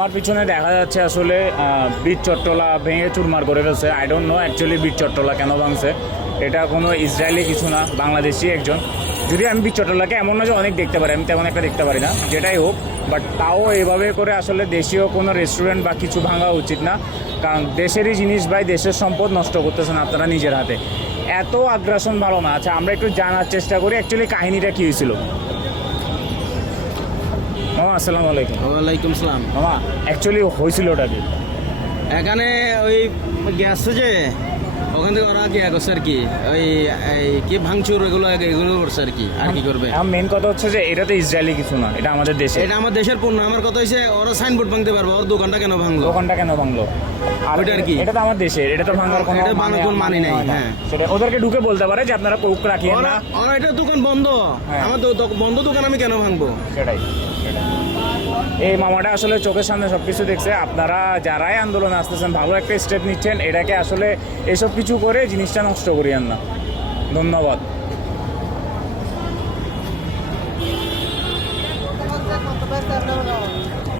আমার পিছনে দেখা যাচ্ছে আসলে বীর চট্টলা ভেঙে চুরমার করে ফেলছে। আই ডোন্ট নো অ্যাকচুয়ালি বীর চট্টলা কেন ভাঙছে। এটা কোনো ইসরায়েলি কিছু না, বাংলাদেশি একজন। যদি আমি বীর চট্টলাকে এমন না যে অনেক দেখতে পারি, আমি তেমন একটা দেখতে পারি না, যেটাই হোক, বাট তাও এভাবে করে আসলে দেশীয় কোনো রেস্টুরেন্ট বা কিছু ভাঙা উচিত না। কারণ দেশেরই জিনিস ভাই, দেশের সম্পদ নষ্ট করতেছেন আপনারা নিজের হাতে। এত আগ্রাসন ভালো না। আচ্ছা, আমরা একটু জানার চেষ্টা করি অ্যাকচুয়ালি কাহিনীটা কী হয়েছিল। মামা আসসালামু আলাইকুম। ওয়ালাইকুম সালাম। মামা অ্যাকচুয়ালি হয়েছিল ওটা কি? এখানে ওই গ্যাস যে ওখান থেকে ওরা কি করছে আর কি, ওই কি ভাঙচুর এগুলো করছে আর কি, আর কি করবে। মেন কথা হচ্ছে যে এটা তো ইসরায়েলি কিছু না, এটা আমাদের দেশে, এটা আমার দেশের পণ্য। আমার কথা হচ্ছে ওরা সাইনবোর্ড ভাঙতে পারবো, ওর দোকানটা কেন ভাঙলো? দোকানটা কেন ভাঙলো? আর ওইটা আর কি, এটা তো আমার দেশের, এটা তো ভাঙার কোনো এটা ভাঙার কোনো মানে নেই। হ্যাঁ, সেটা ওদেরকে ঢুকে বলতে পারে যে আপনারা কোক রাখিয়েন না। ওরা এটা দোকান বন্ধ, আমার বন্ধ দোকান আমি কেন ভাঙবো? সেটাই। এই মামাটা আসলে চোখের সামনে সবকিছু দেখছে। আপনারা যারাই আন্দোলনে আসতেছেন ভালো একটা স্টেপ নিচ্ছেন, এটাকে আসলে এসব কিছু করে জিনিসটা নষ্ট করিয়েন না। ধন্যবাদ।